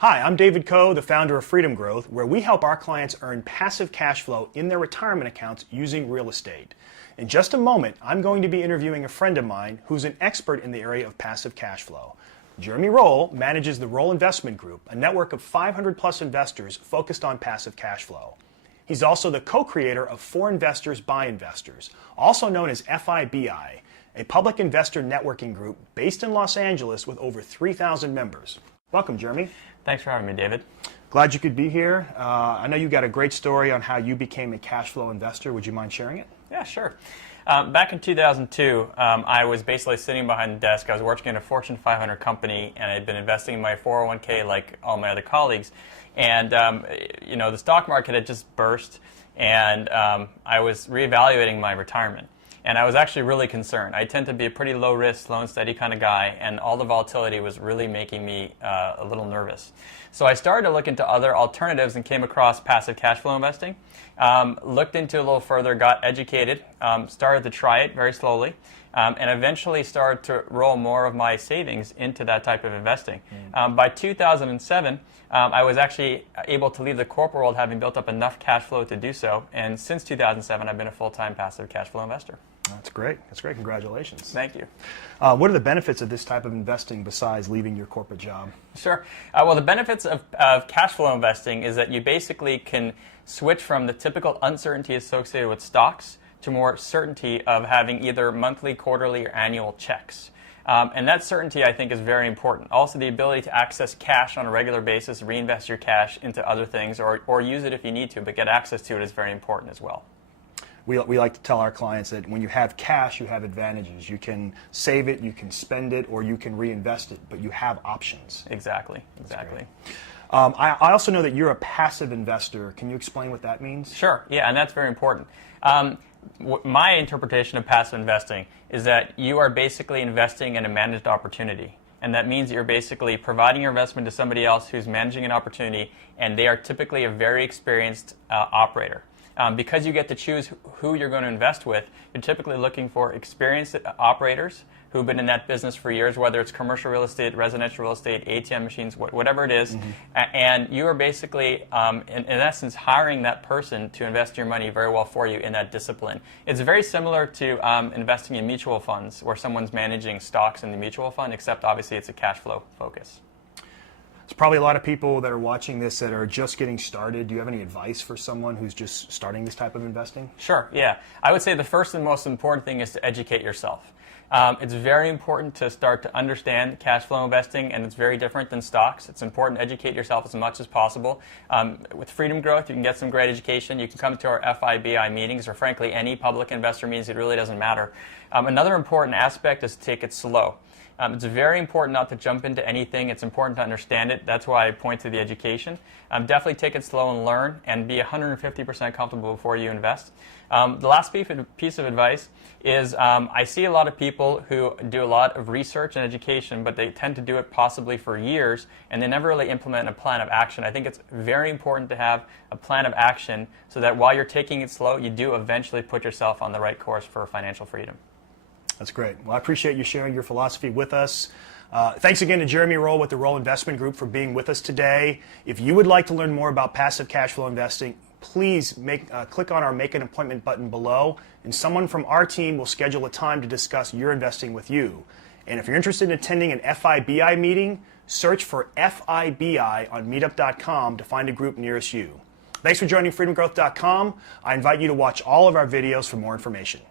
Hi, I'm David Coe, the founder of Freedom Growth, where we help our clients earn passive cash flow in their retirement accounts using real estate. In just a moment, I'm going to be interviewing a friend of mine who's an expert in the area of passive cash flow. Jeremy Roll manages the Roll Investment Group, a network of 500 plus investors focused on passive cash flow. He's also the co-creator of For Investors by Investors, also known as FIBI, a public investor networking group based in Los Angeles with over 3,000 members. Welcome, Jeremy. Thanks for having me, David. Glad you could be here. I know you got a great story on how you became a cash flow investor. Would you mind sharing it? Yeah, sure. Back in 2002, I was basically sitting behind the desk. I was working in a Fortune 500 company, and I had been investing in my 401k like all my other colleagues. And the stock market had just burst, and I was reevaluating my retirement. And I was actually really concerned. I tend to be a pretty low-risk, slow and steady kind of guy, and all the volatility was really making me a little nervous. So I started to look into other alternatives and came across passive cash flow investing. Looked into it a little further, got educated, started to try it very slowly, and eventually started to roll more of my savings into that type of investing. By 2007, I was actually able to leave the corporate world having built up enough cash flow to do so, and since 2007, I've been a full-time passive cash flow investor. That's great. That's great. Congratulations. Thank you. What are the benefits of this type of investing besides leaving your corporate job? Sure. Well, the benefits of cash flow investing is that you basically can switch from the typical uncertainty associated with stocks to more certainty of having either monthly, quarterly, or annual checks. And that certainty, I think, is very important. Also, the ability to access cash on a regular basis, reinvest your cash into other things, or use it if you need to, but get access to it is very important as well. We like to tell our clients that when you have cash, you have advantages. You can save it, you can spend it, or you can reinvest it, but you have options. Exactly. I also know that you're a passive investor. Can you explain what that means? Sure, yeah, and that's very important. My interpretation of passive investing is that you are basically investing in a managed opportunity. And that means that you're basically providing your investment to somebody else who's managing an opportunity, and they are typically a very experienced operator. Because you get to choose who you're going to invest with, you're typically looking for experienced operators who've been in that business for years, whether it's commercial real estate, residential real estate, ATM machines, whatever it is. And you are basically, in essence, hiring that person to invest your money very well for you in that discipline. It's very similar to investing in mutual funds, where someone's managing stocks in the mutual fund, except obviously it's a cash flow focus. There's probably a lot of people that are watching this that are just getting started. Do you have any advice for someone who's just starting this type of investing? Sure, yeah. I would say the first and most important thing is to educate yourself. It's very important to start to understand cash flow investing, and it's very different than stocks. It's important to educate yourself as much as possible. With Freedom Growth, you can get some great education. You can come to our FIBI meetings, or frankly, any public investor meetings. It really doesn't matter. Another important aspect is to take it slow. It's very important not to jump into anything. It's important to understand it. That's why I point to the education. Definitely take it slow and learn, and be 150% comfortable before you invest. The last piece of advice is I see a lot of people who do a lot of research and education, but they tend to do it possibly for years, and they never really implement a plan of action. I think it's very important to have a plan of action so that while you're taking it slow, you do eventually put yourself on the right course for financial freedom. That's great. Well, I appreciate you sharing your philosophy with us. Thanks again to Jeremy Roll with the Roll Investment Group for being with us today. If you would like to learn more about passive cash flow investing, please click on our Make an Appointment button below, and someone from our team will schedule a time to discuss your investing with you. And if you're interested in attending an FIBI meeting, search for FIBI on meetup.com to find a group nearest you. Thanks for joining freedomgrowth.com. I invite you to watch all of our videos for more information.